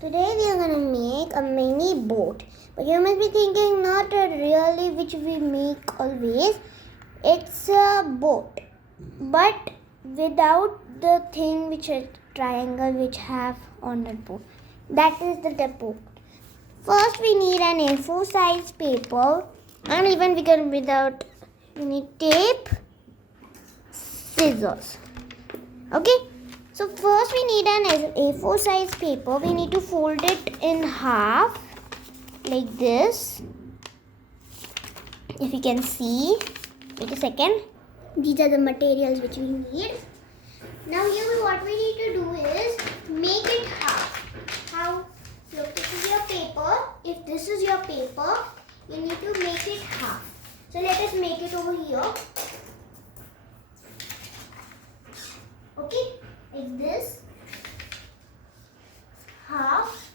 today we are going to make a mini boat. But you must be thinking not really which we make always. It's a boat, but without the thing which is triangle which have on the boat. That is the boat. First we need an A4 size paper, and even we can without, we need tape, scissors. Okay, so first we need an A4 size paper. We need to fold it in half like this. If you can see, wait a second. These are the materials which we need. Now here what we need to do is make it half. How? Look, this is your paper. If this is your paper, you need to make it half. So let us make it over here. Okay, like this. Half.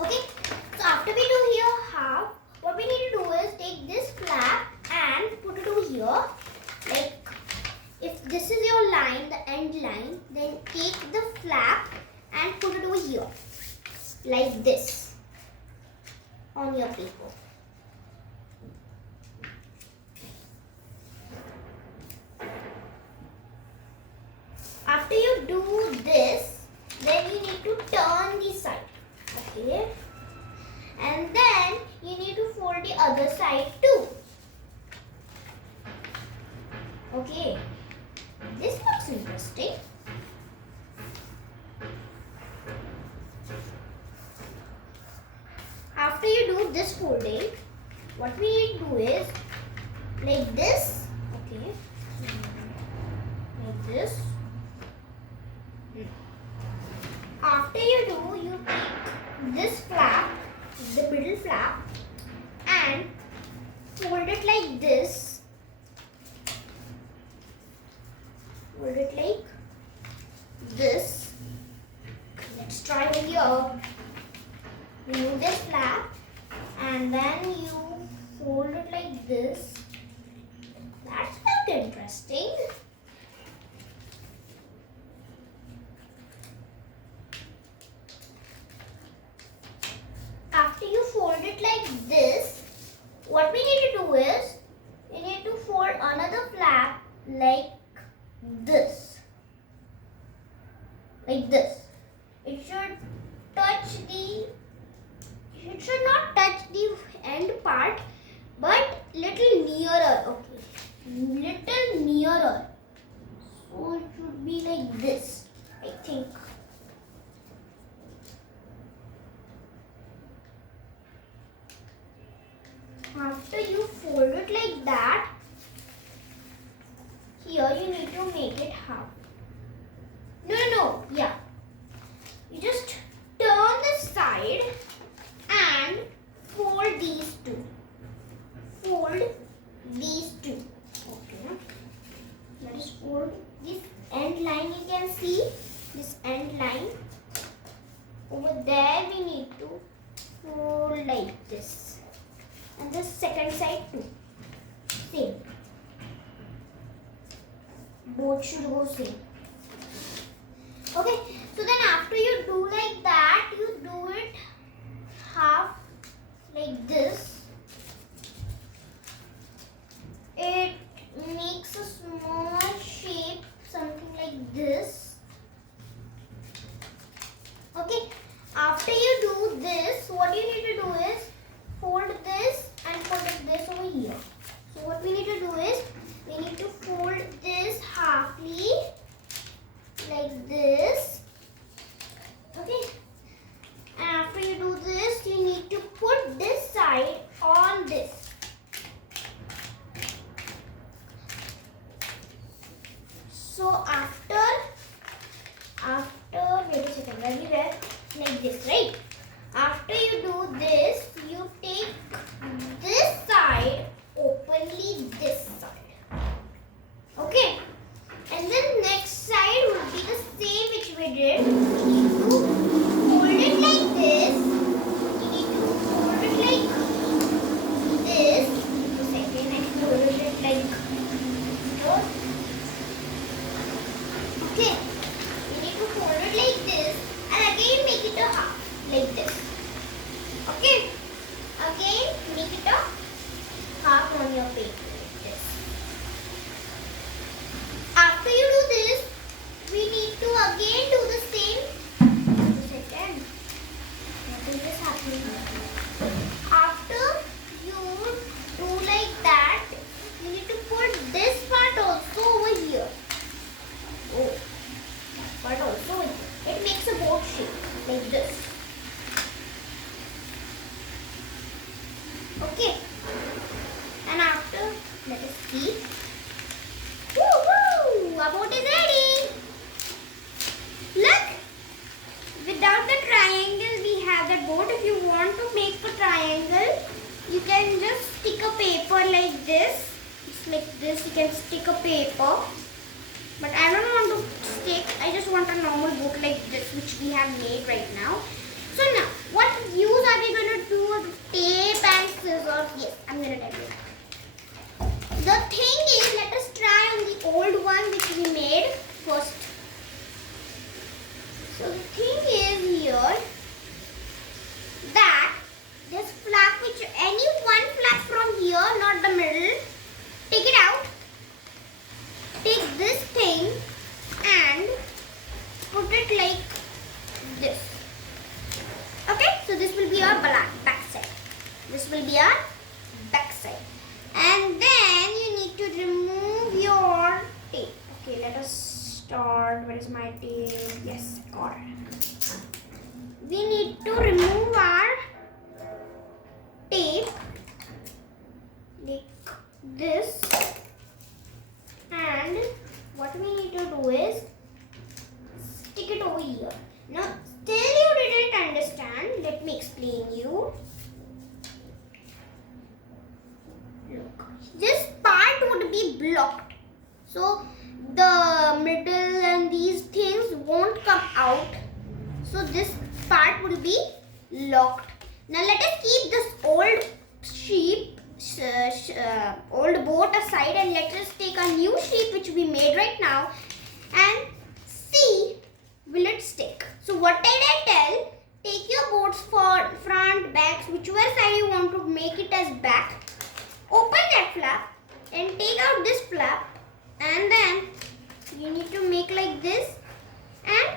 Okay, so after we do here half, what we need to do is take this flap and put it over here. Like, if this is your line, the end line, then take the flap and put it over here. Like this. On your paper. After you do this, then you need to turn the side. Okay. And then you need to fold the other side too. Okay. This looks interesting. After you do this folding, what we need to do is like this. Okay. Like this. After you do, you take this flap, the middle flap, and fold it like this. Fold it like this. Let's try it here. Remove this flap, and then you fold it like this. That's very interesting. After you fold it like this, what we need to do is, we need to fold another flap like this. Like this. It should not touch the end part, but little nearer. Okay. Little nearer. So it should be like this, I think. After you fold it like that, here you need to make it half. No, yeah. You just turn the side and fold these two. Fold these two. Okay. Let us fold this end line. You can see this end line. Over there we need to fold like this. And the second side too. Same. Both should go same. Okay, so then after you do like that, you do it half like this. It makes a small shape, something like this. Okay, after you do this, what you need to do is fold this and put this over here. So what we need to do is, we need to fold this halfly like this. Okay. And after you do this, you need to put this side on this. So after wait a second, let me wear like this, right? After you do this, you take this side openly, this side. Okay. And then next side will be the same which we did. You need to fold it like this. You need to fold it like this. The second I folded it like this. Okay. You need to fold it like this and again make it a half like this. Okay. Again make it a half on your paper like this. After you do this, we need to again do the same. Second. What is this happening? After you do like that, you need to put this part also over here. Oh, but also it makes a boat shape like this. Okay. And after, let us see. Woo! Our boat is ready. Look! Without the triangle, we have that boat. If you want to make a triangle, you can just stick a paper like this. It's like this. You can stick a paper. But I don't want to stick. I just want a normal boat like this, which we have made right now. So now, what use are we going to do with tape and scissors? Yes, I'm going to tell you. The thing is, let us try on the old one which we made first. So the thing is here that this flap, which any one flap from here, not the middle, take it out. Take this thing and put it like this. Okay, so this will be our back side. This will be our back side. And then you need to remove your tape. Okay, let us start. Where is my tape? Yes, got it. We need to remove our tape like this. And what we need to do is stick it over here. Now, still you didn't understand. Let me explain you. Look, this part would be blocked. So, the middle and these things won't come out. So, this part will be locked. Now, let us keep this old sheep, old boat aside and let us take a new sheep which we made right now and see will it stick. So, what did I tell? Take your boat's for front, backs, whichever side you want to make it as back. Open that flap and take out this flap and then you need to make like this and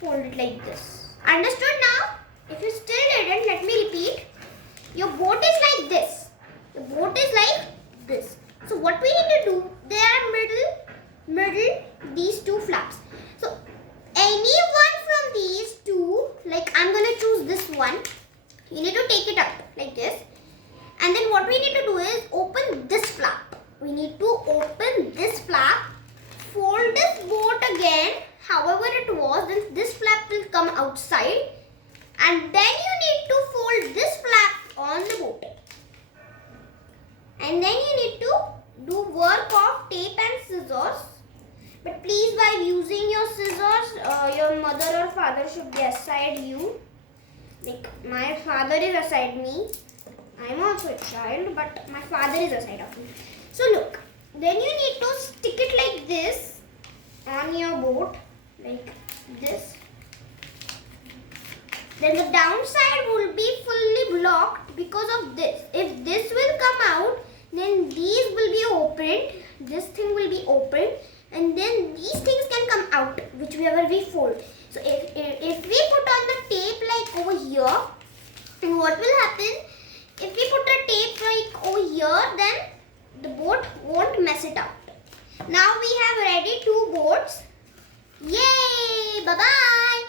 fold it like this. Understood now? If you still didn't, let me repeat. Your boat is like this. Your boat is like this. So what we need to do, there are middle, these two flaps. So any one from these two, like I'm going to choose this one. You need to take it out like this. And then what we need to do is open this flap. We need to open this flap, fold this boat again, however it was, then this flap will come outside. And then you need to fold this flap on the boat. And then you need to do work of tape and scissors. But please, while using your scissors, your mother or father should be aside you. Like my father is aside me. I am also a child, but my father is aside of me. So look, then you need to stick it like this on your boat, like this. Then the downside will be fully blocked because of this. If this will come out, then these will be opened. This thing will be opened, and then these things can come out, whichever we fold. So if we put on the tape like over here, then what will happen? If we put a tape like over here, then the boat won't mess it up. Now we have ready two boats. Yay! Bye-bye!